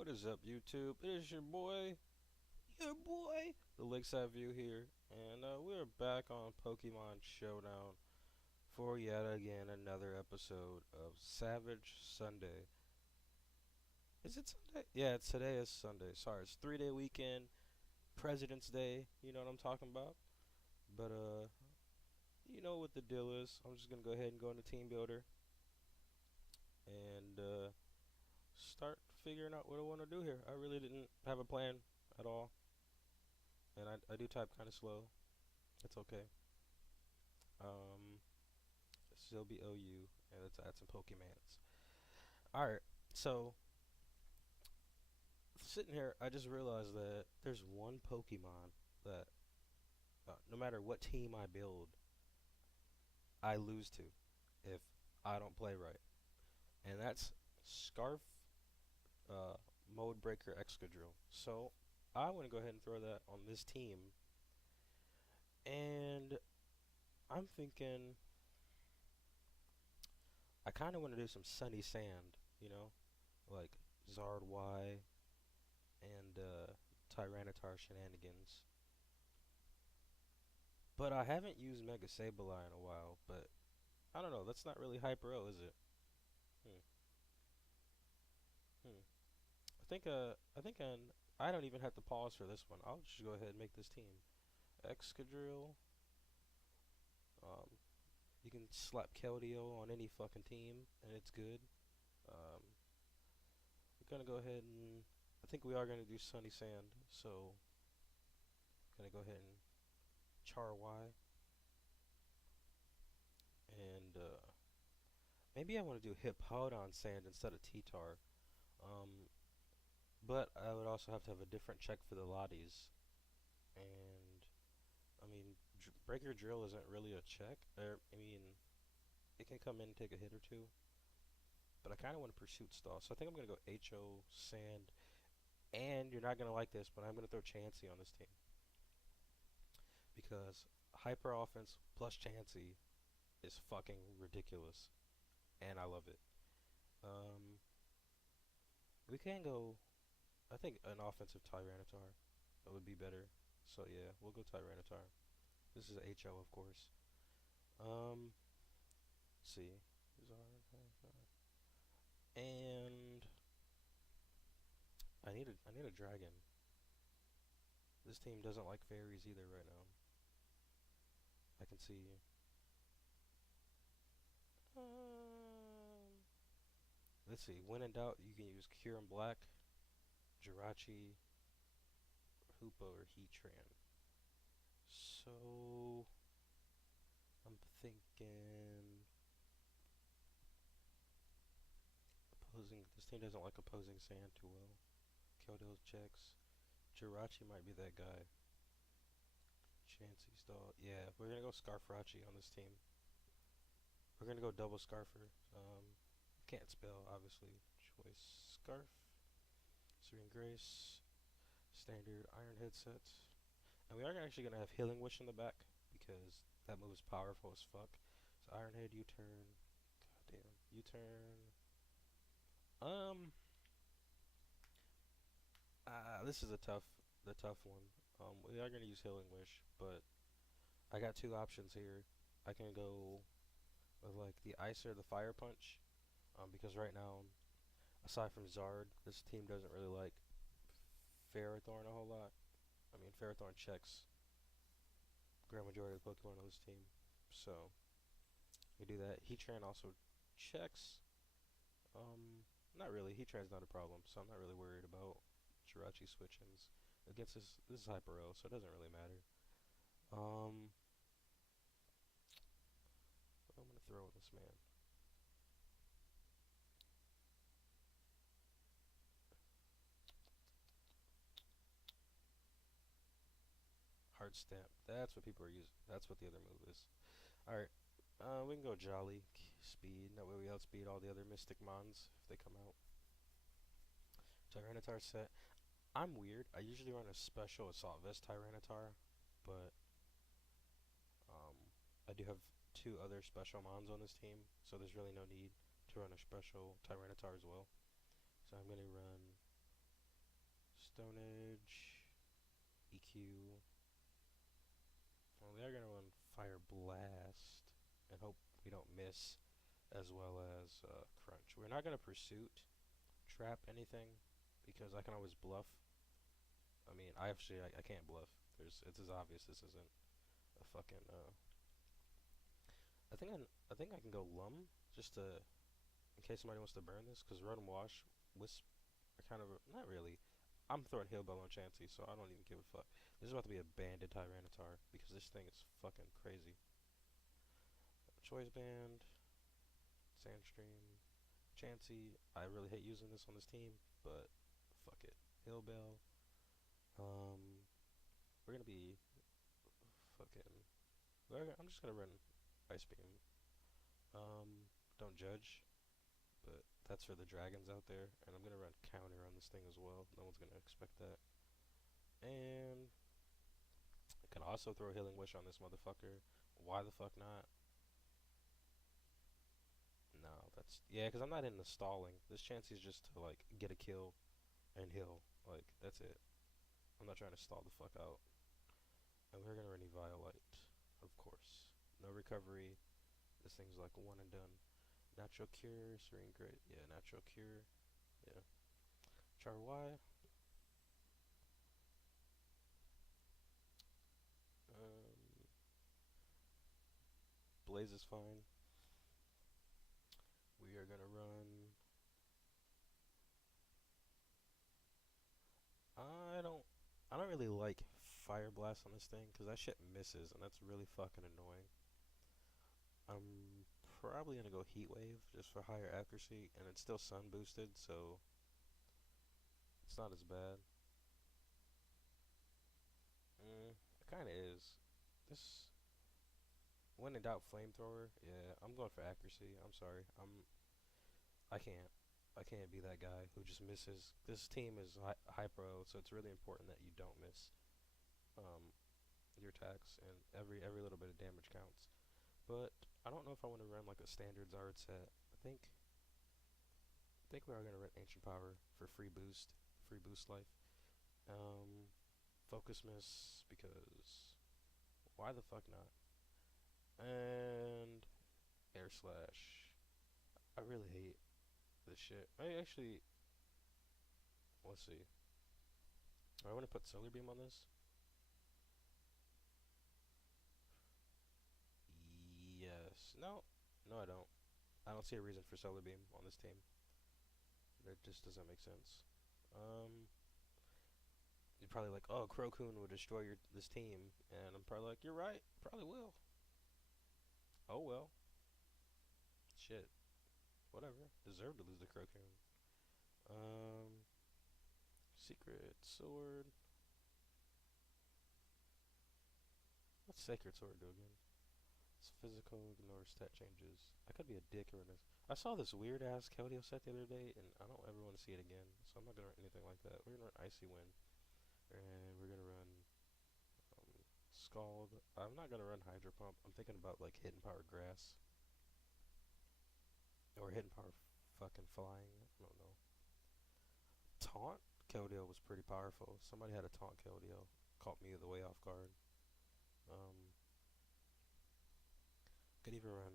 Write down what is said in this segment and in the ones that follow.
What is up, YouTube? It is your boy, the Lakeside View here, and we're back on Pokemon Showdown for yet again another episode of Savage Sunday. Is it Sunday? Yeah, today is Sunday. Sorry, it's 3-day weekend, President's Day. You know what I'm talking about? But you know what the deal is. I'm just gonna go ahead and go into Team Builder and start figuring out what I want to do here. I really didn't have a plan at all. And I do type kind of slow. It's okay. Um, still be OU, and let's add some Pokemans. Alright, so sitting here, I just realized that there's one Pokemon that no matter what team I build, I lose to if I don't play right. And that's Scarf Mode Breaker Excadrill. So I want to go ahead and throw that on this team. And I'm thinking I kind of want to do some Sunny Sand, like Zard Y and Tyranitar shenanigans. But I haven't used Mega Sableye in a while, but I don't know, that's not really Hyper O, is it? Hmm. Hmm. I don't even have to pause for this one. I'll just go ahead and make this team. Excadrill. Um, you can slap Keldeo on any fucking team, and it's good. Um, we're gonna go ahead and I think we are gonna do Sunny Sand, so gonna go ahead and Char Y, and maybe I want to do Hippowdon Sand instead of T-Tar. Um, but I would also have to have a different check for the Lotties, and I mean Breaker Drill isn't really a check. I mean it can come in and take a hit or two, but I kind of want to Pursuit Stall, so I think I'm gonna go HO Sand. And you're not gonna like this, but I'm gonna throw Chansey on this team because hyper offense plus Chansey is fucking ridiculous, and I love it. Um, we can go. I think an offensive Tyranitar that would be better. So yeah, we'll go Tyranitar. This is HO, of course. Let's see, and I need a dragon. This team doesn't like fairies either right now. I can see. Um, let's see. When in doubt, you can use Cure and Black, Jirachi, Hoopa, or Heatran. So I'm thinking opposing. This team doesn't like opposing sand too well. Kyoto's checks. Jirachi might be that guy. Chansey's dog. Yeah, we're gonna go Scarfrachi on this team. We're gonna go double Scarfer. Can't spell obviously. Choice Scarf. Serene Grace. Standard Iron Headset. And we are actually gonna have Healing Wish in the back because that move is powerful as fuck. So Iron Head, U-turn. Goddamn, U-turn. Um, this is the tough one. We are gonna use Healing Wish, but I got two options here. I can go with like the Ice or the Fire Punch, because right now, aside from Zard, this team doesn't really like Ferrothorn a whole lot. I mean, Ferrothorn checks grand majority of the Pokemon on this team, so we do that. Heatran also checks. Not really. Heatran's not a problem, so I'm not really worried about Jirachi switch-ins. Against this is Hyper O, so it doesn't really matter. I'm gonna throw in this man. Hard Stamp. That's what people are using. That's what the other move is. Alright. We can go Jolly. Speed. That way we outspeed all the other Mystic Mons if they come out. Tyranitar set. I'm weird. I usually run a special Assault Vest Tyranitar, but I do have two other special Mons on this team, so there's really no need to run a special Tyranitar as well. So I'm going to run Stone Edge, EQ. Well, they're gonna run Fire Blast and hope we don't miss, as well as Crunch. We're not gonna Pursuit, Trap anything, because I can always bluff. I mean, I can't bluff. It's as obvious this isn't a fucking. I think I can go Lum just to in case somebody wants to burn this, because Rotom Wash, Wisp are kind of not really. I'm throwing Heal Bell on Chansey, so I don't even give a fuck. This is about to be a banded Tyranitar because this thing is fucking crazy. Choice Band, Sandstream, Chansey. I really hate using this on this team, but fuck it. Heal Bell. We're gonna be fucking. I'm just gonna run Ice Beam. Don't judge, but that's for the dragons out there, and I'm gonna run counter on this thing as well. No one's gonna expect that. And I can also throw Healing Wish on this motherfucker. Why the fuck not? No, that's yeah, because I'm not into stalling. This chance is just to like get a kill and heal. Like that's it. I'm not trying to stall the fuck out. And we're gonna run Eviolite, of course. No recovery. This thing's like one and done. Natural Cure, Serene Great. Yeah, Natural Cure. Yeah. Char Y. Blaze is fine. We are gonna run. I don't. I don't really like Fire Blast on this thing because that shit misses, and that's really fucking annoying. I'm probably gonna go Heat Wave just for higher accuracy, and it's still sun boosted, so it's not as bad. It kind of is. This when in doubt, Flamethrower. Yeah, I'm going for accuracy. I'm sorry. I can't. I can't be that guy who just misses. This team is high pro, so it's really important that you don't miss um, your attacks, and every little bit of damage counts. But I don't know if I want to run like a standard Zard set. I think we are gonna run Ancient Power for free boost life. Um, Focus Miss because why the fuck not? And Air Slash. I really hate this shit. Let's see. I want to put Solar Beam on this. Yes. No. No, I don't. I don't see a reason for Solar Beam on this team. That just doesn't make sense. You're probably like, oh, Crocoon will destroy this team, and I'm probably like, you're right, probably will. Oh well. Shit. Whatever. Deserve to lose the Crocoon. Um, Secret Sword. What's Sacred Sword do again? It's physical, ignore stat changes. I could be a dick or this. I saw this weird ass Keldeo set the other day, and I don't ever want to see it again. So I'm not gonna run anything like that. We're gonna run Icy Wind, and we're gonna run Scald. I'm not gonna run Hydro Pump. I'm thinking about like Hidden Power Grass or Hidden Power fucking Flying. I don't know. Taunt Keldeo was pretty powerful. Somebody had a taunt Keldeo. Caught me the way off guard. Um, could even run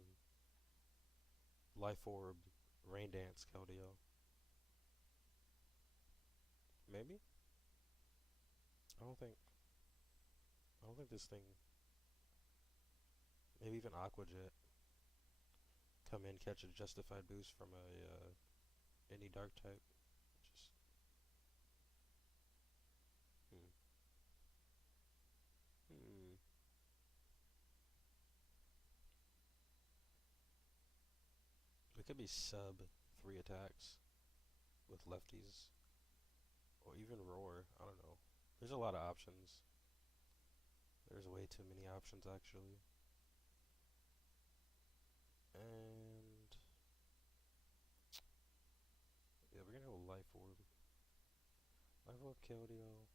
Life Orb, Rain Dance Keldeo. Maybe? I don't think I don't think this thing maybe even Aqua Jet. Come in, catch a justified boost from any dark type. Just hmm. Hmm. We could be sub 3 attacks with lefties. Or even Roar. I don't know. There's a lot of options. There's way too many options actually. And yeah, we're gonna go Life Orb. Life Orb Keldeo.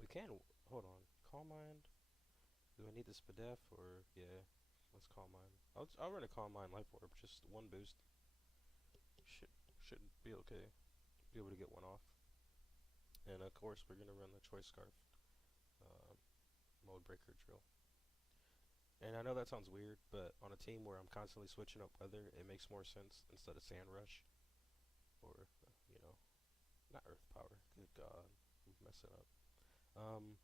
We can hold on. Calm Mind. Do I need the Spadef or yeah? Let's Calm Mind. I'll run a Calm Mind Life Orb. Just one boost. Should be okay. Be able to get one off. And of course, we're gonna run the choice scarf um, mode breaker drill. And I know that sounds weird, but on a team where I'm constantly switching up weather, it makes more sense instead of sand rush or you know, not earth power. Good God, I'm messing up. Um,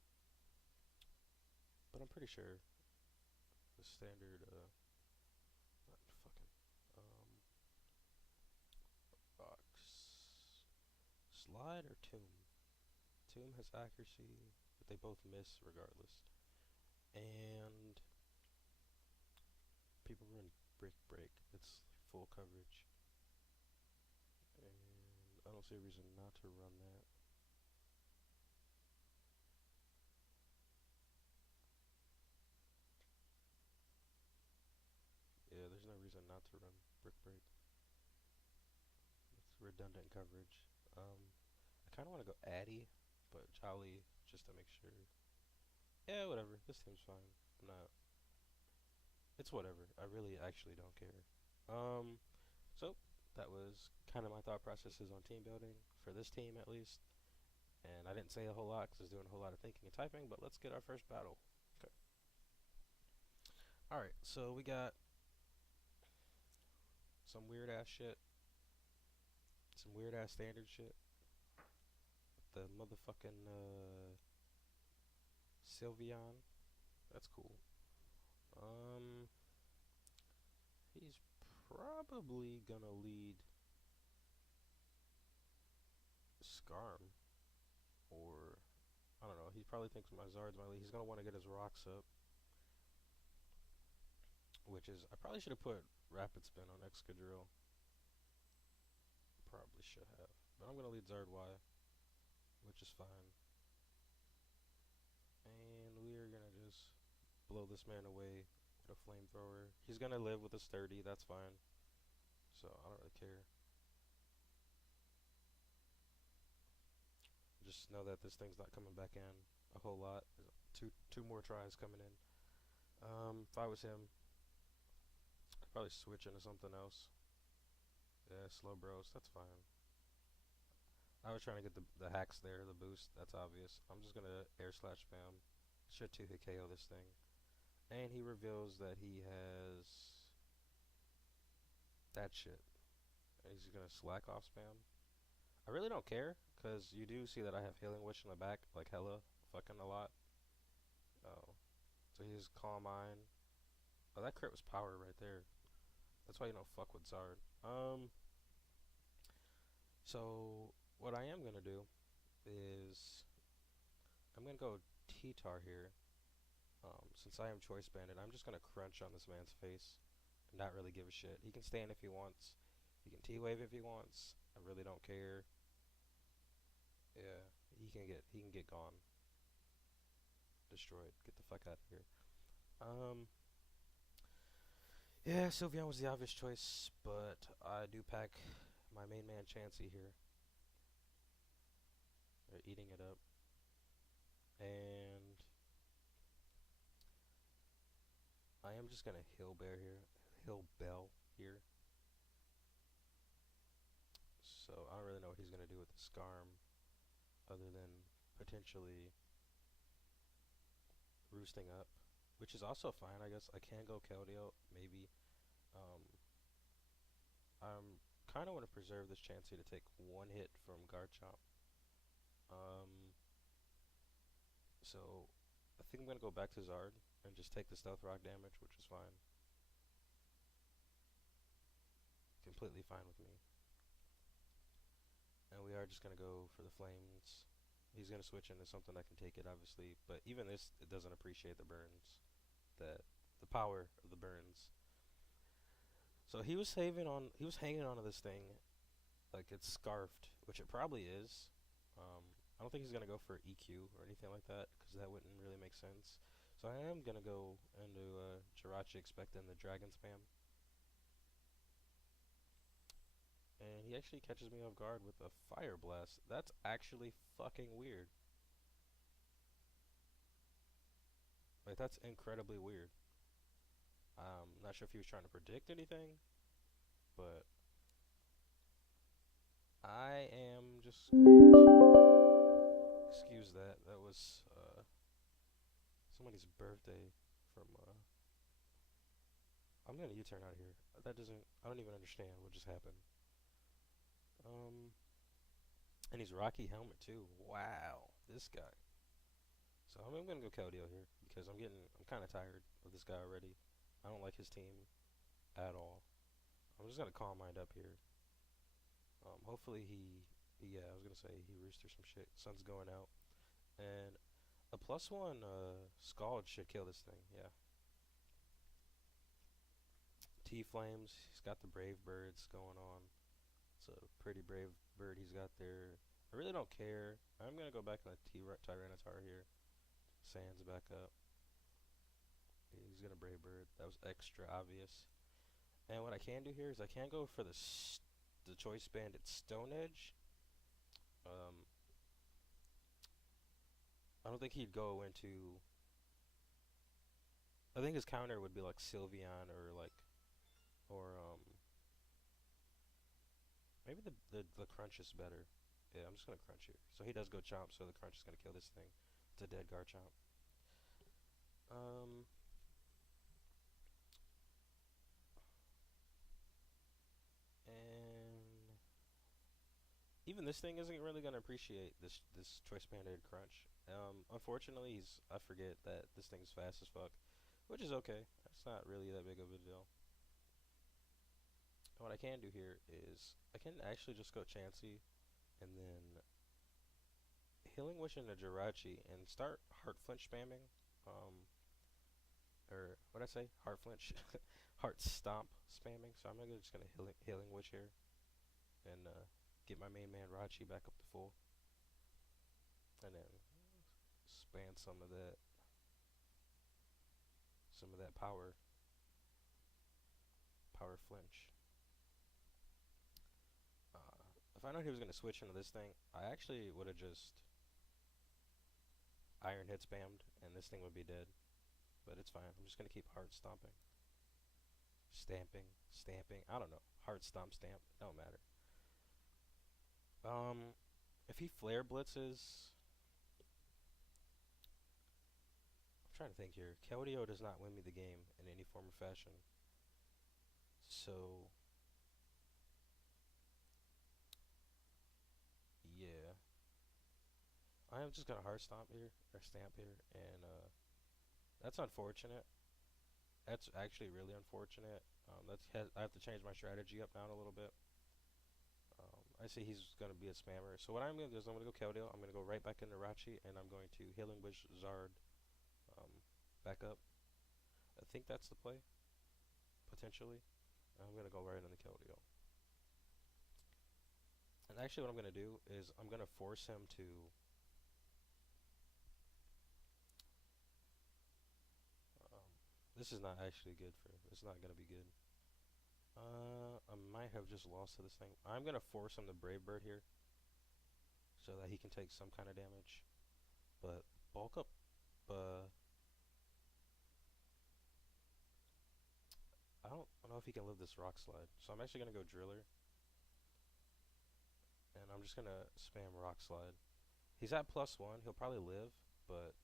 but I'm pretty sure the standard, not fucking, rocks, slide or tomb. Tomb has accuracy, but they both miss regardless. And people run brick break. It's full coverage, and I don't see a reason not to run that. Yeah, there's no reason not to run brick break. It's redundant coverage. I kind of want to go Addy, but Jolly just to make sure. Yeah, whatever. This team's fine. I'm not. It's whatever. I really actually don't care. Um, so that was kind of my thought processes on team building for this team at least. And I didn't say a whole lot because I was doing a whole lot of thinking and typing. But let's get our first battle. Okay. All right. So we got some weird ass shit, some weird ass standard shit. The motherfucking Sylveon. That's cool. Um, he's probably gonna lead Skarm, or I don't know. He probably thinks my Zard's my lead. He's gonna want to get his rocks up, which is I probably should have put Rapid Spin on Excadrill. Probably should have, but I'm gonna lead Zard Y, which is fine. And we are gonna just blow this man away with a flamethrower. He's gonna live with a sturdy. That's fine. So I don't really care. Just know that this thing's not coming back in a whole lot. Two more tries coming in. If I was him, I'd probably switch into something else. Yeah, slow bros. That's fine. I was trying to get the hacks there, the boost. That's obvious. I'm just gonna air slash spam. Should 2-hit KO this thing. And he reveals that he has that shit. And he's gonna slack off spam. I really don't care, because you do see that I have Healing Witch in the back, like hella, fucking a lot. Oh. So he's Calm Mind. Oh, that crit was power right there. That's why you don't fuck with Zard. So what I am gonna do is I'm gonna go T-Tar here. Since I am Choice Banded, I'm just gonna crunch on this man's face and not really give a shit. He can stand if he wants. He can T-Wave if he wants. I really don't care. Yeah, he can get gone, destroyed. Get the fuck out of here. Um, yeah, Sylveon was the obvious choice, but I do pack my main man Chansey here. They're eating it up, and I am just gonna Hill Bell here. So I don't really know what he's gonna do with the Skarm, other than potentially roosting up, which is also fine. I guess I can go Keldeo, maybe. Um, I'm kind of want to preserve this Chansey to take one hit from Garchomp. Um, so I think I'm gonna go back to Zard and just take the Stealth Rock damage, which is fine, completely fine with me. And we are just gonna go for the flames. He's gonna switch into something that can take it, obviously, but even this, it doesn't appreciate the burns, that the power of the burns. So he was hanging onto this thing like it's scarfed, which it probably is. I don't think he's gonna go for EQ or anything like that because that wouldn't really make sense. So I am gonna go into Jirachi expecting the Dragon Spam, and he actually catches me off guard with a Fire Blast. That's actually fucking weird. Like that's incredibly weird. Not sure if he was trying to predict anything, but I am just going to Excuse that. That was somebody's birthday from. I'm gonna U-turn out of here. That doesn't. I don't even understand what just happened. Um, and he's Rocky helmet too. Wow, this guy. So I'm gonna go Keldeo here because I'm kind of tired of this guy already. I don't like his team at all. I'm just gonna calm mind up here. Hopefully yeah, I was gonna say he rooster some shit. Sun's going out, and a +1 Scald should kill this thing. Yeah, T Flames. He's got the Brave Birds going on. It's a pretty brave bird he's got there. I really don't care. I'm gonna go back on the Tyranitar here. Sands back up. He's gonna Brave Bird. That was extra obvious. And what I can do here is I can go for the Choice Bandit Stone Edge. Um, I don't think he'd go into. I think his counter would be like Sylveon or maybe the Crunch is better. Yeah, I'm just gonna Crunch here. So he does go Chomp, so the Crunch is gonna kill this thing. It's a dead Garchomp. Um, and even this thing isn't really gonna appreciate this Choice Banded Crunch. Unfortunately, I forget that this thing's fast as fuck, which is okay. It's not really that big of a deal. And what I can do here is I can actually just go Chansey and then Healing Wish into Jirachi and start Heart Flinch spamming. Um, or what I say? Heart Flinch, Heart Stomp spamming. So just gonna Healing Wish here and get my main man Rachi back up to full, and then span some of that power flinch. If I know he was gonna switch into this thing, I actually would have just Iron Hit spammed, and this thing would be dead. But it's fine. I'm just gonna keep hard stomping, stamping. I don't know. Hard stomp, stamp. Don't matter. If he flare blitzes, I'm trying to think here. Keldeo does not win me the game in any form or fashion. So yeah, I am just gonna hard stomp here or stamp here, and that's unfortunate. That's actually really unfortunate. I have to change my strategy up now a little bit. I see he's gonna be a spammer. So what I'm gonna do is I'm gonna go Keldeo. I'm gonna go right back into Rachi, and I'm going to Healing Wish Zard um, back up. I think that's the play potentially. I'm gonna go right into Keldeo. And actually, what I'm gonna do is I'm gonna force him to. Um, this is not actually good for. It's not gonna be good. I might have just lost to this thing. I'm gonna force him to Brave Bird here, so that he can take some kind of damage. But bulk up. I don't know if he can live this Rock Slide. So I'm actually gonna go Driller, and I'm just gonna spam Rock Slide. He's at +1. He'll probably live, but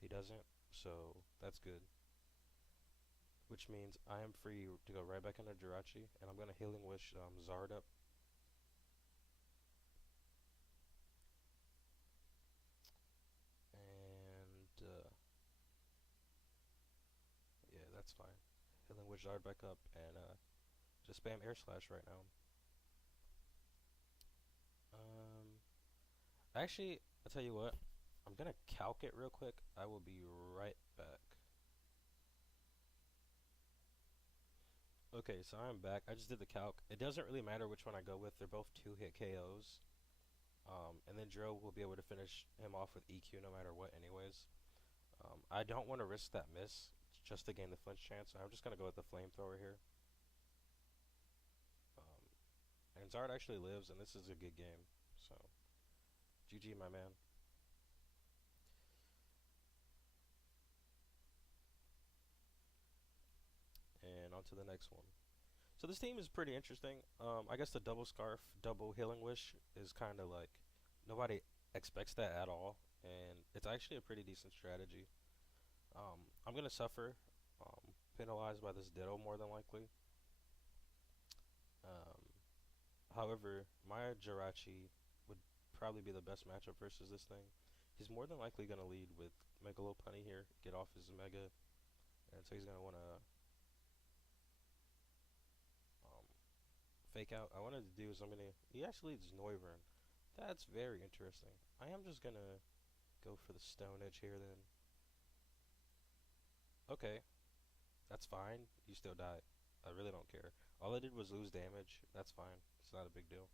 he doesn't. So that's good. Which means I am free to go right back into Jirachi, and I'm gonna Healing Wish Zard up. And yeah, that's fine. Healing Wish Zard back up, and just spam Air Slash right now. Um, Actually, I'll tell you what. I'm gonna calc it real quick. I will be right back. Okay, so I'm back. I just did the calc. It doesn't really matter which one I go with. They're both 2-hit KOs. And then Drill will be able to finish him off with EQ no matter what anyways. I don't want to risk that miss just to gain the flinch chance, so I'm just going to go with the Flamethrower here. And Zard actually lives, and this is a good game. So, GG, my man. And on to the next one. So this team is pretty interesting. I guess the double Scarf, double Healing Wish is kind of like nobody expects that at all. and it's actually a pretty decent strategy. I'm gonna suffer, penalized by this Ditto more than likely. Um, However, my Jirachi would probably be the best matchup versus this thing. He's more than likely gonna lead with Megalopunny here, get off his Mega, and so he's gonna wanna um, fake out. I wanted to do is I'm gonna. He actually leads Noivern. That's very interesting. I am just gonna go for the Stone Edge here then. Okay, that's fine. You still die. I really don't care. All I did was lose damage. That's fine. It's not a big deal.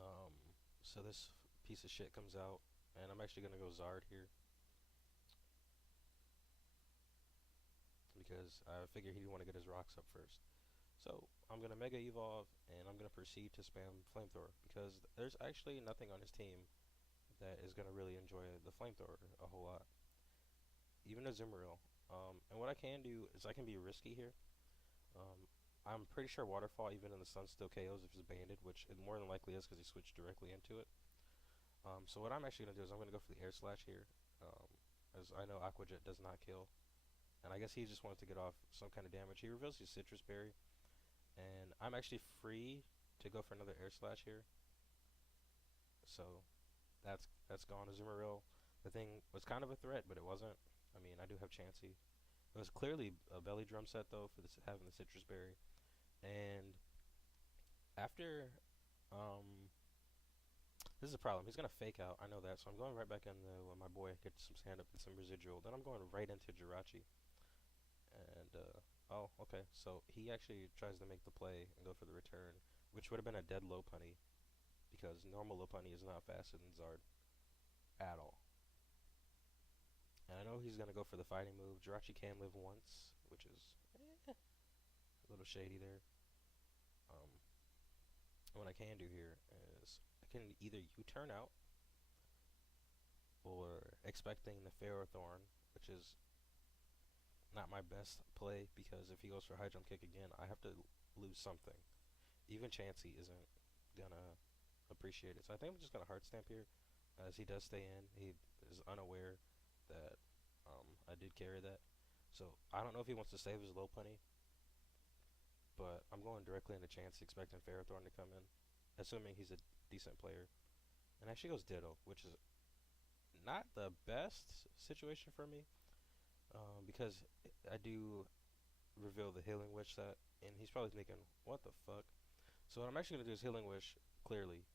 Um, so this piece of shit comes out, and I'm actually gonna go Zard here because I figure he'd want to get his rocks up first. So I'm gonna Mega Evolve, and I'm gonna proceed to spam Flamethrower because there's actually nothing on his team that is gonna really enjoy the Flamethrower a whole lot, even a Zoomeril. And what I can do is I can be risky here. Um, I'm pretty sure Waterfall, even in the sun, still KOs if it's banded, which it more than likely is because he switched directly into it. So what I'm actually going to do is I'm going to go for the Air Slash here, as I know Aqua Jet does not kill. And I guess he just wanted to get off some kind of damage. He reveals his Citrus Berry, and I'm actually free to go for another Air Slash here. So that's gone. Azumarill, the thing was kind of a threat, but it wasn't. I mean, I do have Chansey. It was clearly a belly drum set though for this having the Citrus Berry. And after this is a problem. He's gonna fake out. I know that, so I'm going right back in the when my boy gets some stand up and some residual. Then I'm going right into Jirachi. And oh, okay. So he actually tries to make the play and go for the return, which would have been a dead low punny because normal low punny is not faster than Zard at all. And I know he's gonna go for the fighting move. Jirachi can live once, which is a little shady there. Um, what I can do here is I can either U-turn out or expecting the Ferrothorn, which is not my best play because if he goes for high jump kick again, I have to lose something. Even Chansey isn't gonna appreciate it. So I think I'm just gonna Heart Stamp here, as he does stay in. He is unaware that I did carry that. So I don't know if he wants to save his low punny, but I'm going directly into Chansey, expecting Ferrothorn to come in, assuming he's a decent player. And actually goes Ditto, which is not the best situation for me, because I do reveal the Healing Wish set, and he's probably thinking, what the fuck? So what I'm actually going to do is Healing Wish, clearly,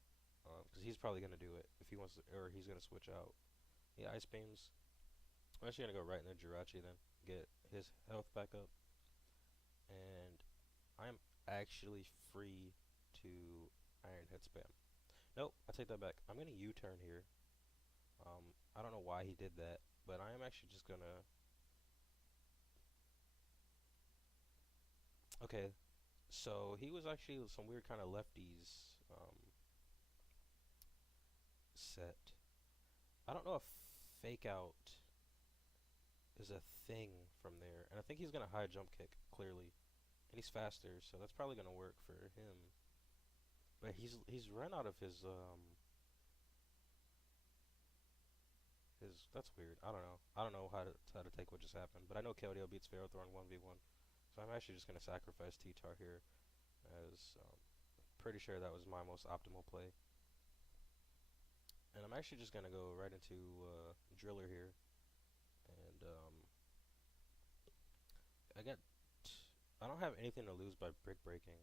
because he's probably going to do it if he wants to, or he's going to switch out. Yeah, Ice Beams. I'm actually going to go right into Jirachi then, get his health back up, and I'm actually free to Iron Head spam. Nope, I take that back. I'm going to U-turn here. I don't know why he did that, but I am actually just going to... Okay, so he was actually some weird kind of lefties set. I don't know if fake out is a thing from there, and I think he's gonna high jump kick clearly, and he's faster, so that's probably gonna work for him. But he's run out of his that's weird. I don't know. I don't know how to take what just happened, but I know Keldeo beats Ferrothorn 1v1, so I'm actually just gonna sacrifice T-Tar here, as pretty sure that was my most optimal play. And I'm actually just gonna go right into Driller here, and I got I don't have anything to lose by brick breaking.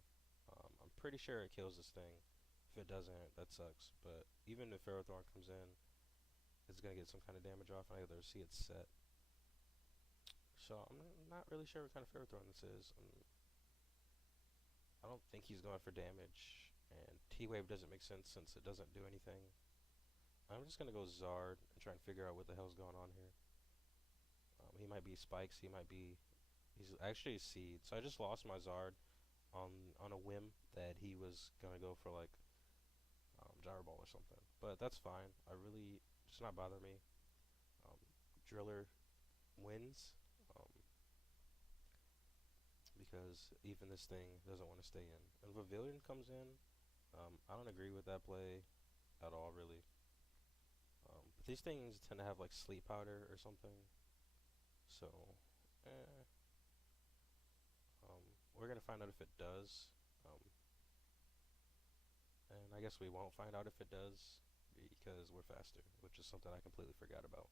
I'm pretty sure it kills this thing. If it doesn't, that sucks. But even if Ferrothorn comes in, it's gonna get some kind of damage off, and I either see it set. So I'm not really sure what kind of Ferrothorn this is. I don't think he's going for damage, and T-Wave doesn't make sense since it doesn't do anything. I'm just gonna go Zard and try and figure out what the hell's going on here. He might be Spikes. He might be. He's actually Seed. So I just lost my Zard on a whim that he was gonna go for like Gyro Ball or something. But that's fine. I really just not bother me. Um, Driller wins because even this thing doesn't want to stay in. And Pavilion comes in. I don't agree with that play at all, really. these things tend to have like sleep powder or something. So, eh, um, we're gonna find out if it does. Um, and I guess we won't find out if it does because we're faster, which is something I completely forgot about.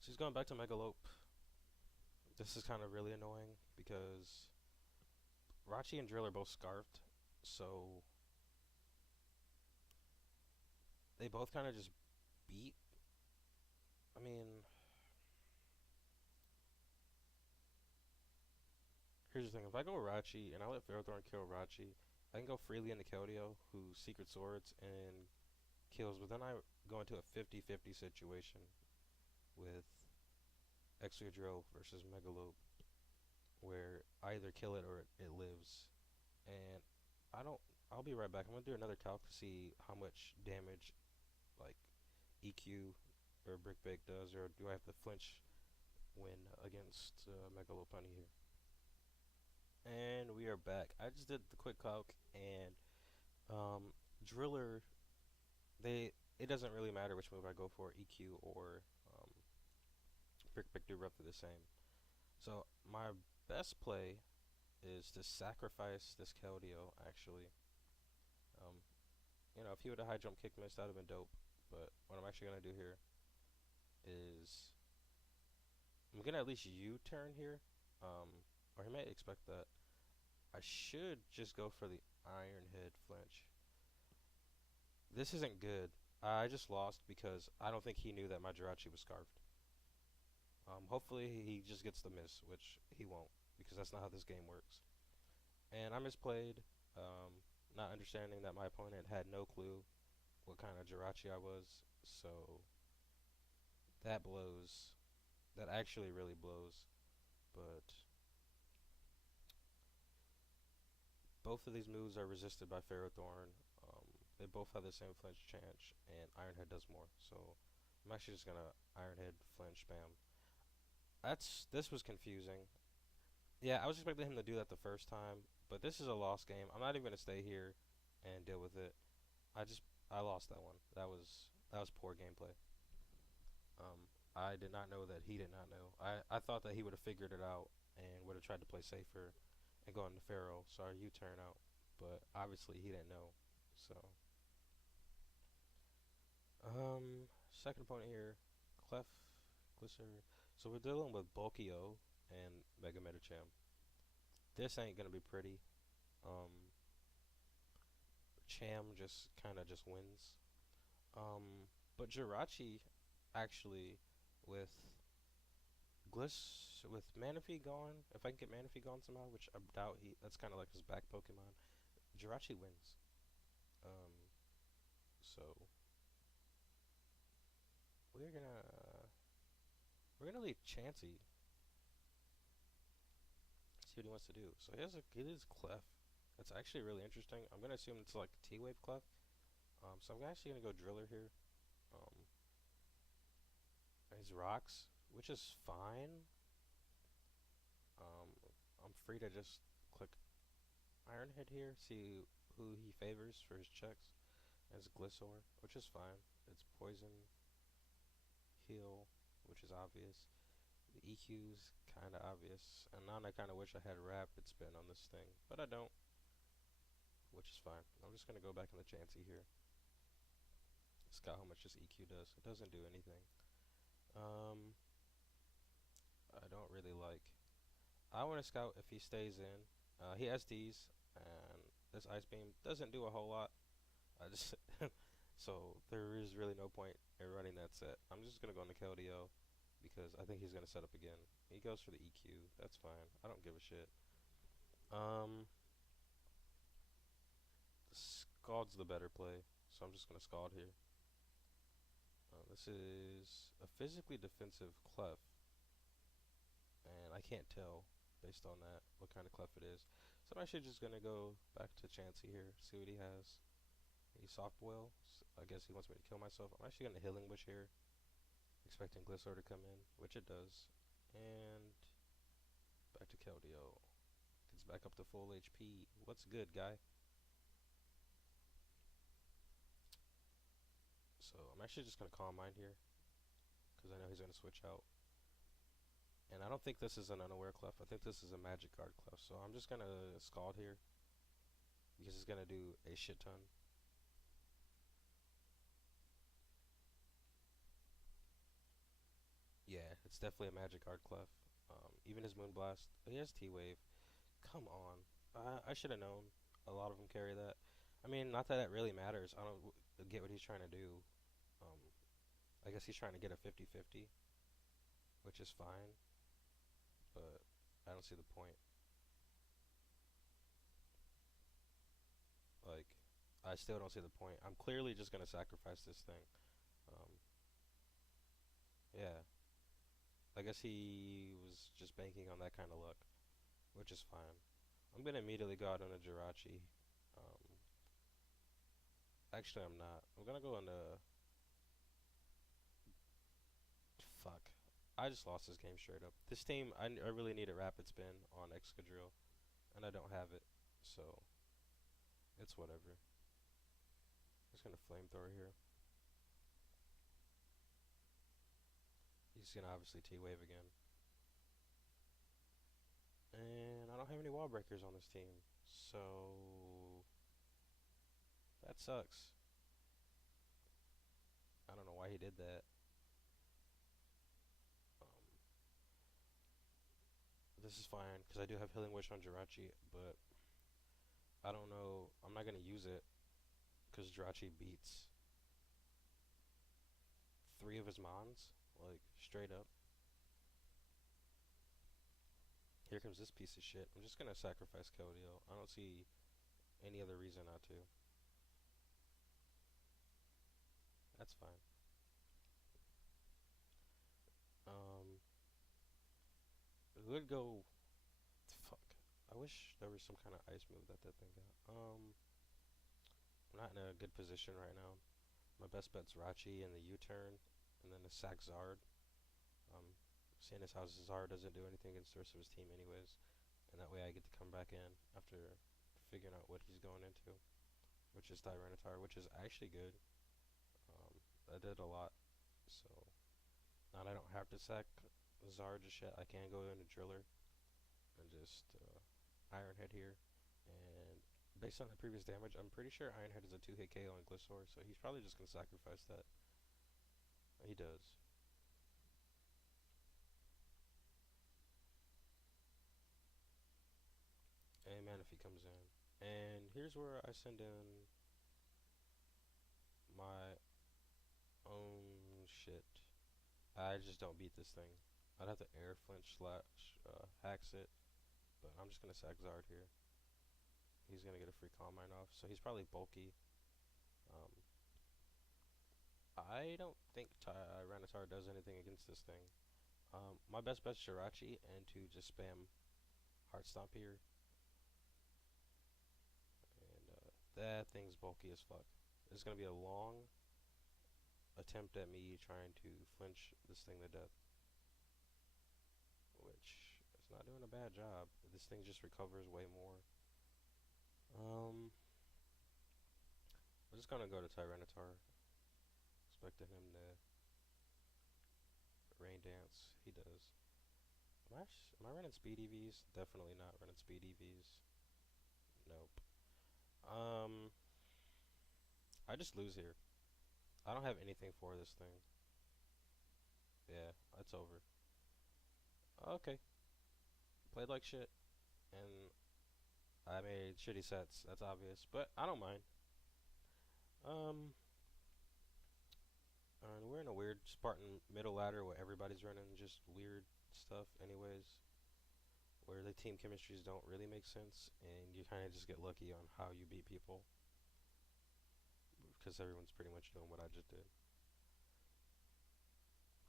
She's going back to Megalope. This is kind of really annoying because Rachi and Drill are both scarfed, so they both kind of just beat. I mean, here's the thing: if I go Rachi and I let Ferrothorn kill Rachi, I can go freely into Keldeo, who Secret Swords and kills, but then I go into a 50-50 situation with Excadrill versus Megalope, where I either kill it or it lives. And I don't. I'll be right back. I'm gonna do another calc to see how much damage, like EQ or Brick Bake does, or do I have to flinch when against Megalopony here? And we are back. I just did the quick calc, and Driller, they it doesn't really matter which move I go for, EQ or Brick Bake do roughly the same. So my best play is to sacrifice this Keldeo, actually. Um, if he would have high jump kick missed, that would have been dope. But what I'm actually going to do here is I'm going to at least U-turn here. Or he might expect that. I should just go for the Iron Head flinch. This isn't good. I just lost because I don't think he knew that my Jirachi was scarfed. Hopefully he just gets the miss, which he won't, because that's not how this game works. And I misplayed, not understanding that my opponent had no clue what kind of Jirachi I was, so that blows. That actually really blows, but both of these moves are resisted by Ferrothorn. They both have the same flinch chance, and Iron Head does more, so I'm actually just gonna Iron Head flinch spam. This was confusing. Yeah, I was expecting him to do that the first time, but this is a lost game. I'm not even gonna stay here and deal with it. I lost that one. That was poor gameplay. I did not know that he did not know. I thought that he would have figured it out and would have tried to play safer and go into Pharaoh, so our U-turn out. But obviously he didn't know. So second opponent here, Clef, Glisser. So we're dealing with Bulkio and Mega Metacham. This ain't gonna be pretty. Um, Cham just kind of just wins. But Jirachi actually with with Manaphy gone, if I can get Manaphy gone somehow, which I doubt that's kind of like his back Pokemon, Jirachi wins. Um, so we're gonna we're gonna leave Chansey. See what he wants to do. So it is Clef. That's actually really interesting. I'm gonna assume it's like T-Wave Clef. So I'm actually gonna go Driller here. Um, his rocks, which is fine. Um, I'm free to just click Iron Head here, see who he favors for his checks. As Glisor, which is fine. It's poison, heal, which is obvious. The EQ's kind of obvious. And now I kind of wish I had rapid spin on this thing, but I don't, which is fine. I'm just going to go back in the Chansey here. Scout how much this EQ does. It doesn't do anything. I don't really like. I want to scout if he stays in. He has these, and this Ice Beam doesn't do a whole lot. I just so there is really no point in running that set. I'm just gonna go into Keldeo because I think he's gonna set up again. He goes for the EQ. That's fine. I don't give a shit. Scald's the better play, so I'm just gonna Scald here. This is a physically defensive Clef, and I can't tell based on that what kind of Clef it is. So I'm actually just gonna go back to Chansey here, see what he has. He soft boil. I guess he wants me to kill myself. I'm actually gonna Healing Wish here, expecting Glisor to come in, which it does. And back to Keldeo. Gets back up to full HP. What's good, guy? So I'm actually just gonna Calm Mind here, because I know he's gonna switch out. And I don't think this is an Unaware Clef. I think this is a Magic Guard Clef. So I'm just gonna Scald here, because he's gonna do a shit ton. Yeah, it's definitely a Magic Guard Clef. Even his Moonblast, he has T-Wave. Come on. I should have known. A lot of them carry that. I mean, not that it really matters. I don't get what he's trying to do. Um, I guess he's trying to get a 50-50, which is fine, but I don't see the point. Like, I still don't see the point. I'm clearly just gonna sacrifice this thing. Um, yeah, I guess he was just banking on that kind of luck, which is fine. I'm gonna immediately go out on a Jirachi. Um, Actually, I'm not. I'm gonna go on a fuck. I just lost this game straight up. This team, I really need a rapid spin on Excadrill, and I don't have it, so it's whatever. Just gonna flamethrower here. He's gonna obviously T-Wave again. And I don't have any wall breakers on this team, so that sucks. I don't know why he did that. Um, this is fine, because I do have Healing Wish on Jirachi, but I don't know. I'm not gonna use it, because Jirachi beats 3 of his Mons, like, straight up. Here comes this piece of shit. I'm just gonna sacrifice Keldeo. I don't see any other reason not to. That's fine. Um, we would go. Fuck. I wish there was some kind of ice move that thing got. I'm not in a good position right now. My best bet's Rachi and the U-turn, and then the sack Zard. Um, Seeing as how Zard doesn't do anything against the rest of his team anyways, and that way I get to come back in after figuring out what he's going into, which is Tyranitar, which is actually good. That did a lot, so now I don't have to sack Zard just yet. I can go into Driller and just Iron Head here, and based on the previous damage, I'm pretty sure Iron Head is a 2-hit KO on Gliscor, so he's probably just gonna sacrifice that. He does. Amen if he comes in. And here's where I send in my own shit. I just don't beat this thing. I'd have to air flinch slash hacks it, but I'm just gonna sack Zard here. He's gonna get a free Calm Mind off, so he's probably bulky. Um, I don't think Tyranitar does anything against this thing. My best bet's Jirachi, and to just spam Heart Stomp here, and that thing's bulky as fuck. It's gonna be a long attempt at me trying to flinch this thing to death, which is not doing a bad job. This thing just recovers way more. I'm just gonna go to Tyranitar, expecting him to Rain Dance. He does. Am I running Speed EVs? Definitely not running Speed EVs. Nope. Um, I just lose here. I don't have anything for this thing. Yeah, it's over. Okay, played like shit, and I made shitty sets. That's obvious, but I don't mind. Um, and we're in a weird Spartan middle ladder where everybody's running just weird stuff, anyways. Where the team chemistries don't really make sense, and you kind of just get lucky on how you beat people, because everyone's pretty much doing what I just did.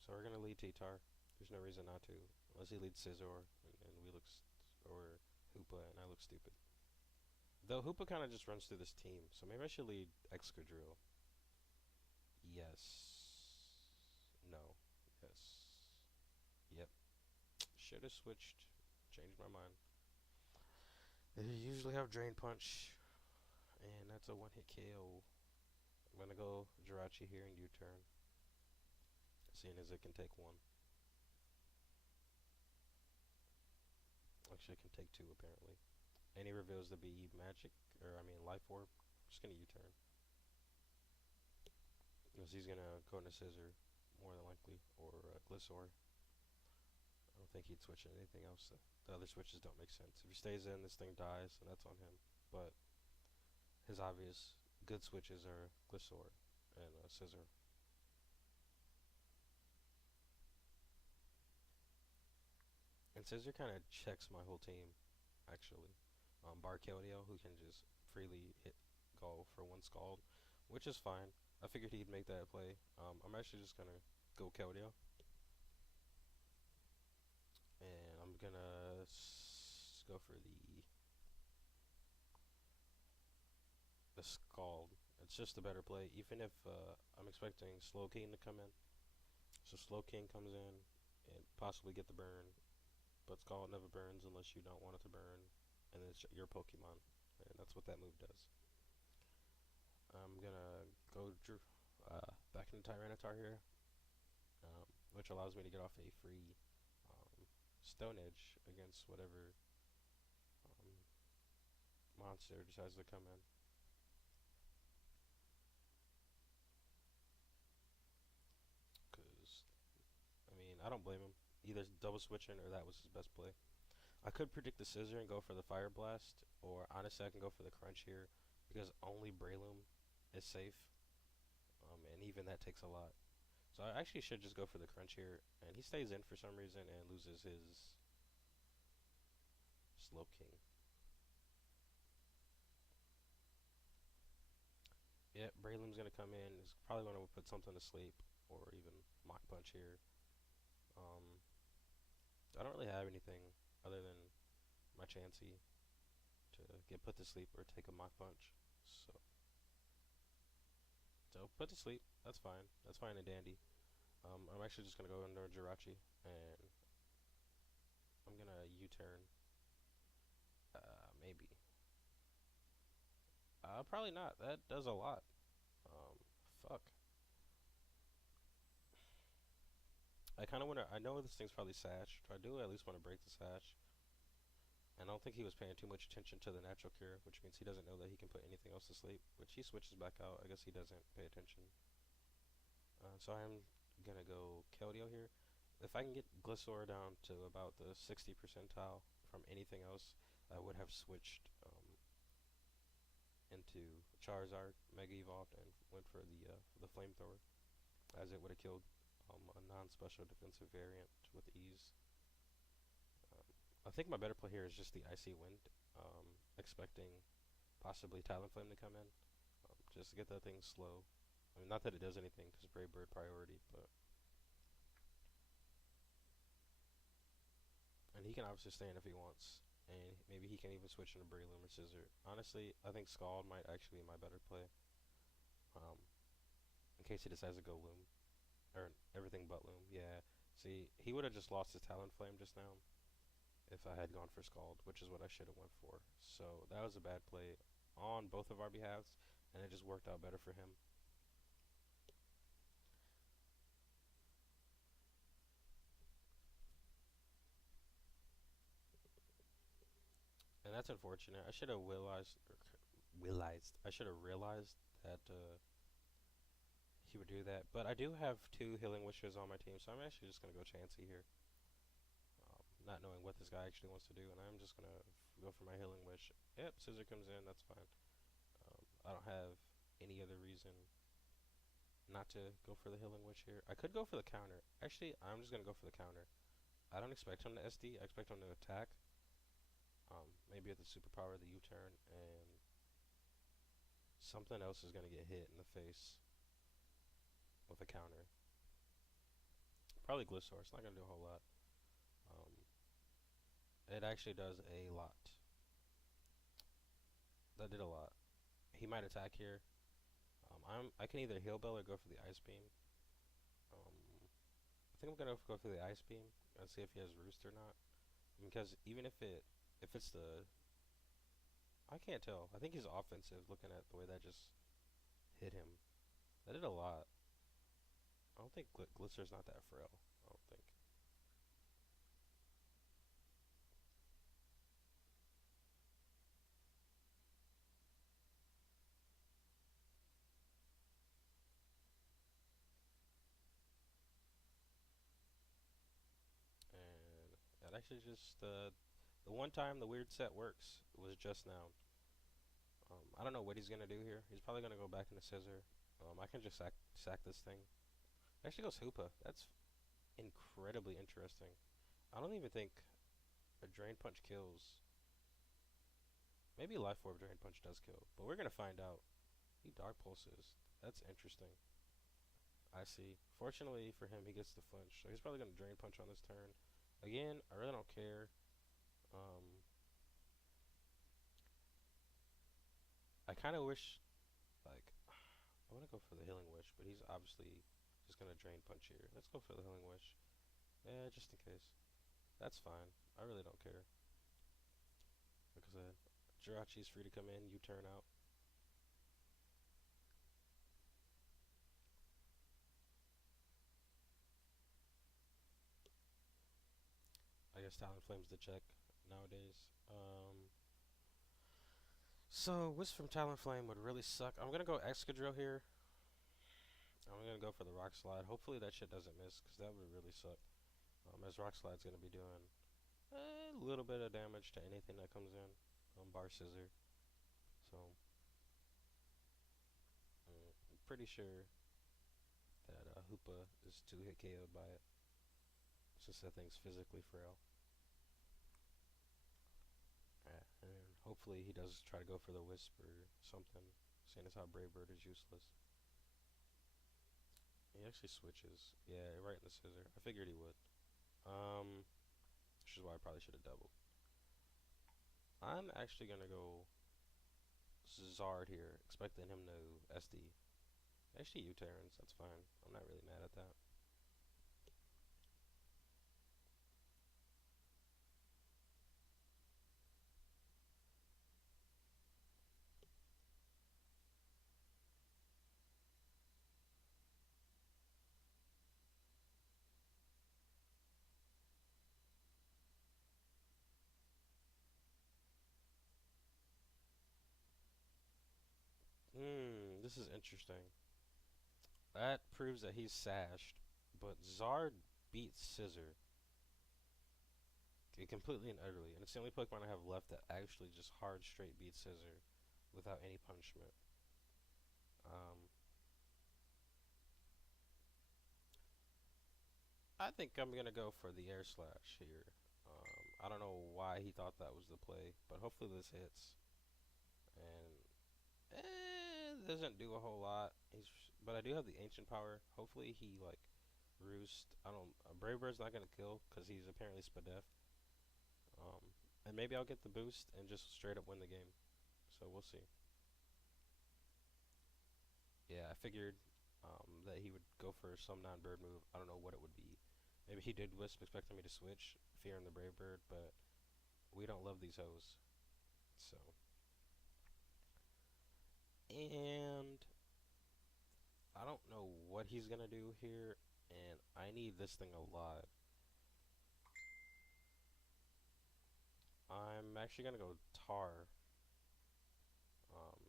So we're gonna lead T-Tar. There's no reason not to, unless he leads Scizor, and we look, or Hoopa, and I look stupid. Though Hoopa kind of just runs through this team, so maybe I should lead Excadrill. Yes. No. Yes. Yep. Should have switched. Changed my mind. They usually have Drain Punch, and that's a one-hit KO. I'm gonna go Jirachi here and U-turn, seeing as it can take one. Actually, it can take two apparently. And he reveals to be magic, or I mean life orb. Just gonna U-turn. Because he's gonna go into Scissor, more than likely, or Glissaur. I don't think he'd switch into anything else. The other switches don't make sense. If he stays in, this thing dies, and that's on him. But his obvious good switches are Glissaur and Scissor. And Scissor kind of checks my whole team, actually. Bar Keldeo, who can just freely hit go for one Scald, which is fine. I figured he'd make that play. I'm actually just gonna go Keldeo, and I'm gonna go for the Scald. It's just a better play, even if I'm expecting Slow King to come in. So Slow King comes in and possibly get the burn, but Scald never burns unless you don't want it to burn, and it's your Pokemon, and that's what that move does. I'm gonna go back into Tyranitar here, which allows me to get off a free Stone Edge against whatever um, monster decides to come in. Because, I mean, I don't blame him. Either double switching or that was his best play. I could predict the Scissor and go for the Fire Blast, or honestly, I can go for the Crunch here because only Breloom is safe, and even that takes a lot. So I actually should just go for the Crunch here, and he stays in for some reason and loses his Slow King. Yeah, Breloom's gonna come in. Is probably gonna put something to sleep, or even Mach Punch here. Um, I don't really have anything other than my Chansey to get put to sleep or take a Mach Punch. So, so put to sleep. That's fine. That's fine and dandy. I'm actually just gonna go into Jirachi and I'm gonna U-turn. Maybe. Probably not. That does a lot. Fuck. I kind of want to. I know this thing's probably Sash. So I do at least want to break the Sash. And I don't think he was paying too much attention to the natural cure, which means he doesn't know that he can put anything else to sleep. Which he switches back out. I guess he doesn't pay attention. So I'm gonna go Keldeo here. If I can get Glissaur down to about the 60 percentile from anything else, I would have switched into Charizard, Mega Evolved, and went for the Flamethrower, as it would have killed a non-special defensive variant with ease. I think my better play here is just the Icy Wind, expecting possibly Talonflame to come in, just to get that thing slow. I mean, not that it does anything, because Brave Bird priority, but... And he can obviously stay in if he wants, and maybe he can even switch into Breloom or Scissor. Honestly, I think Scald might actually be my better play, in case he decides to go Loom. Or everything but Loom, yeah. See, he would have just lost his Talonflame just now if I had gone for Scald, which is what I should have went for. So that was a bad play on both of our behalves, and it just worked out better for him. And that's unfortunate. I should have I should have realized that he would do that. But I do have two Healing Wishes on my team, so I'm actually just gonna go Chansey here, not knowing what this guy actually wants to do, and I'm just gonna go for my Healing Wish. Yep, Scissor comes in. That's fine. I don't have any other reason not to go for the Healing Wish here. I could go for the counter. Actually, I'm just gonna go for the counter. I don't expect him to SD. I expect him to attack. Maybe at the superpower, the U-turn, and something else is gonna get hit in the face with a counter. Probably Glissaur. It's not gonna do a whole lot. Um, it actually does a lot. That did a lot. He might attack here. I can either Heal Bell or go for the Ice Beam. I think I'm gonna go for the Ice Beam and see if he has Roost or not. Because even if it's the, I can't tell. I think he's offensive. Looking at the way that just hit him. I did a lot. I don't think Glycer's not that frail. I don't think. And that actually just the one time the weird set works was just now. I don't know what he's gonna do here. He's probably gonna go back into scissor. I can just sack this thing. Actually goes Hoopa. That's incredibly interesting. I don't even think a drain punch kills. Maybe Life Orb drain punch does kill, but we're gonna find out. He dark pulses. That's interesting. I see. Fortunately for him, he gets the flinch, so he's probably gonna drain punch on this turn. Again, I really don't care. Um, I kind of wish, like, I want to go for the Healing Wish, but he's obviously just gonna drain punch here. Let's go for the Healing Wish. Yeah, just in case. That's fine. I really don't care. Like I said, Jirachi's free to come in. You turn out. I guess Talonflame's the check nowadays. So Wisp from Talonflame would really suck. I'm gonna go Excadrill here. I'm gonna go for the Rock Slide. Hopefully that shit doesn't miss, cause that would really suck. As Rock Slide's gonna be doing a little bit of damage to anything that comes in, bar Scissor. So I'm pretty sure that Hoopa is 2-hit KO'd by it, since that thing's physically frail. And hopefully he does try to go for the Wisp or something, seeing as how Brave Bird is useless. He actually switches. Yeah, right in the scissor. I figured he would. Which is why I probably should have doubled. I'm actually gonna go Zard here, expecting him to SD. Actually, U-turns. That's fine. I'm not really mad at that. This is interesting. That proves that he's sashed, but Zard beats Scissor completely and utterly, and it's the only Pokemon I have left that actually just hard straight beats Scissor without any punishment. Um, I think I'm gonna go for the Air Slash here. I don't know why he thought that was the play, but hopefully this hits. And doesn't do a whole lot. But I do have the Ancient Power. Hopefully he like Roost. I don't. Brave Bird's not gonna kill because he's apparently Spadef. Um, and maybe I'll get the boost and just straight up win the game. So we'll see. Yeah, I figured that he would go for some non-bird move. I don't know what it would be. Maybe he did Wisp expecting me to switch, fearing the Brave Bird, but we don't love these hoes. So, and I don't know what he's gonna do here, and I need this thing alive. I'm actually gonna go Tar. Um,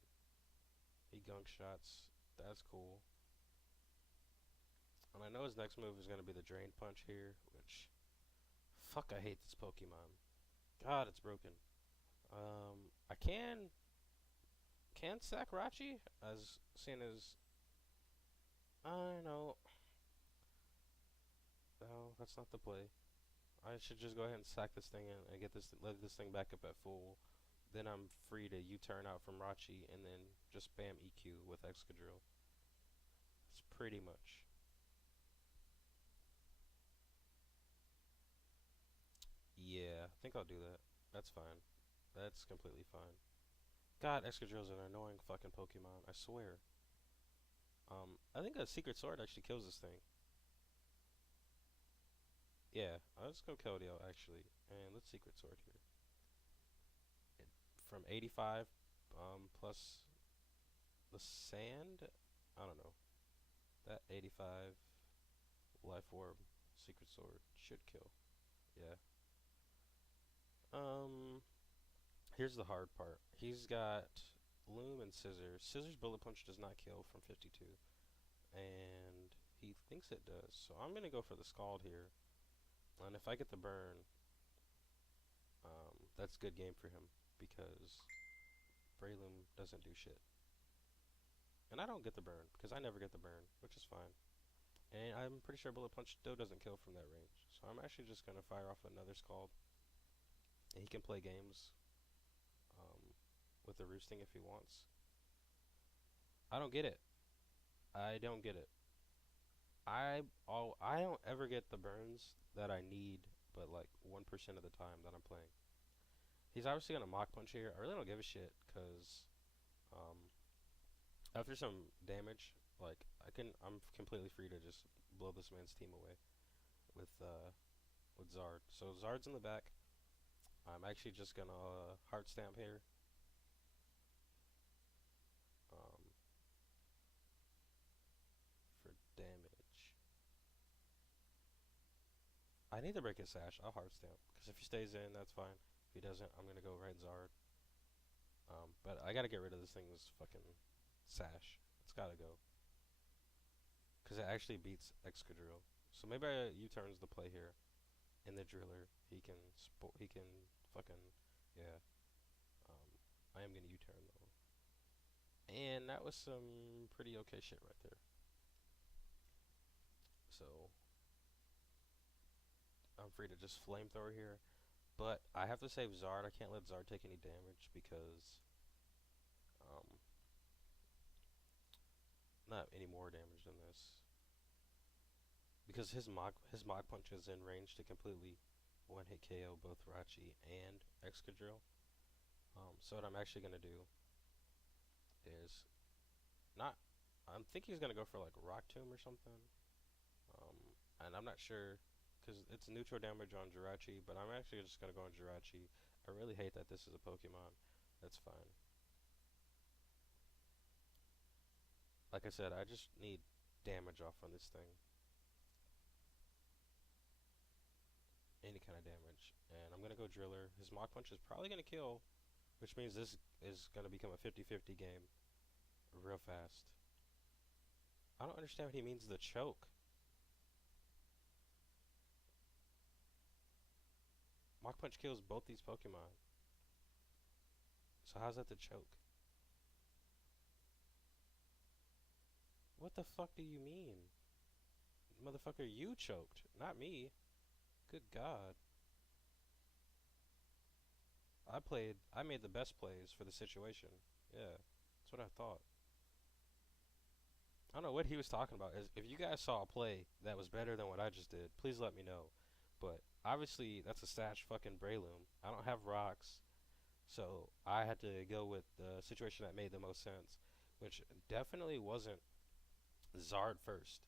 he gunk shots. That's cool. And I know his next move is gonna be the Drain Punch here, which fuck, I hate this Pokemon. God, it's broken. I can sack Rachi as seeing as I know. No, that's not the play. I should just go ahead and sack this thing in and get this let this thing back up at full. Then I'm free to U-turn out from Rachi and then just spam EQ with Excadrill. That's pretty much. Yeah, I think I'll do that. That's fine. That's completely fine. God, Excadrill's an annoying fucking Pokemon. I swear. I think a Secret Sword actually kills this thing. Yeah, let's go Keldeo actually, and let's Secret Sword here. It, from 85, plus the sand. I don't know. That 85 life orb secret sword should kill. Yeah. Um, Here's the hard part. He's got loom and scissors. Scissors bullet punch does not kill from 52, and he thinks it does. So I'm gonna go for the scald here. And if I get the burn, that's good game for him because Breloom doesn't do shit. And I don't get the burn because I never get the burn, which is fine. And I'm pretty sure bullet punch still doesn't kill from that range. So I'm actually just gonna fire off another scald, and he can play games with the roosting if he wants. I don't get it. I don't get it. I don't ever get the burns that I need, but like 1% of the time that I'm playing. He's obviously gonna mock punch here. I really don't give a shit because um, after some damage, like I'm completely free to just blow this man's team away with Zard. So Zard's in the back. I'm actually just gonna heart stamp here. Um, for damage. I need to break his sash. I'll hard stamp because if he stays in, that's fine. If he doesn't, I'm gonna go right Zard. But I gotta get rid of this thing's fucking sash. It's gotta go because it actually beats Excadrill. So maybe I U-turns the play here in the driller. He can fucking yeah. Um, I am gonna U-turn though, and that was some pretty okay shit right there. So I'm free to just flamethrower here. But I have to save Zard. I can't let Zard take any damage because um, not any more damage than this. Because his mock punch is in range to completely one hit KO both Rachi and Excadrill. So what I'm actually gonna do is not. I'm thinking he's gonna go for like Rock Tomb or something. Um, and I'm not sure because it's neutral damage on Jirachi, but I'm actually just gonna go on Jirachi. I really hate that this is a Pokemon. That's fine. Like I said, I just need damage off on this thing. Any kind of damage. And I'm gonna go Driller. His Mach Punch is probably gonna kill, which means this is gonna become a 50-50 game real fast. I don't understand what he means the choke. Mach Punch kills both these Pokemon. So how's that the choke? What the fuck do you mean? Motherfucker, you choked, not me. Good God. I made the best plays for the situation. Yeah, that's what I thought. I don't know what he was talking about. If you guys saw a play that was better than what I just did, please let me know. But obviously, that's a stash fucking Breloom. I don't have rocks, so I had to go with the situation that made the most sense, which definitely wasn't Zard first.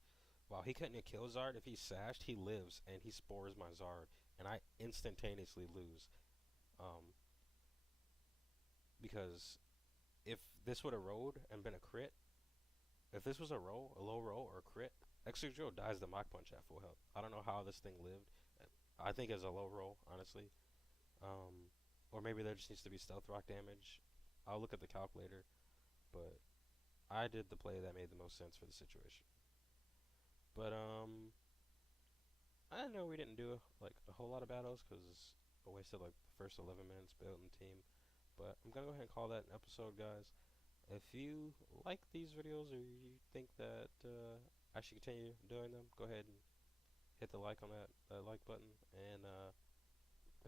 While he couldn't kill Zard, if he sashed, he lives and he spores my Zard, and I instantaneously lose. Um, because if this would have rolled and been a crit, if this was a roll, a low roll, or a crit, Excadrill dies the Mach Punch at full health. I don't know how this thing lived. I think it's a low roll, honestly. Um, or maybe there just needs to be stealth rock damage. I'll look at the calculator, but I did the play that made the most sense for the situation. But I know we didn't do like a whole lot of battles because I wasted like the first 11 minutes building the team. But I'm gonna go ahead and call that an episode, guys. If you like these videos or you think that I should continue doing them, go ahead and hit the like on that like button. And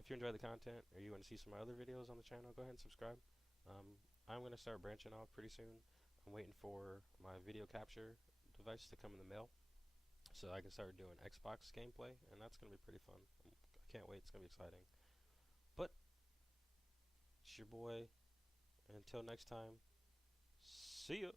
if you enjoy the content or you want to see some of my other videos on the channel, go ahead and subscribe. I'm going to start branching off pretty soon. I'm waiting for my video capture device to come in the mail so I can start doing Xbox gameplay, and that's going to be pretty fun. I can't wait. It's going to be exciting. But it's your boy. Until next time, see ya.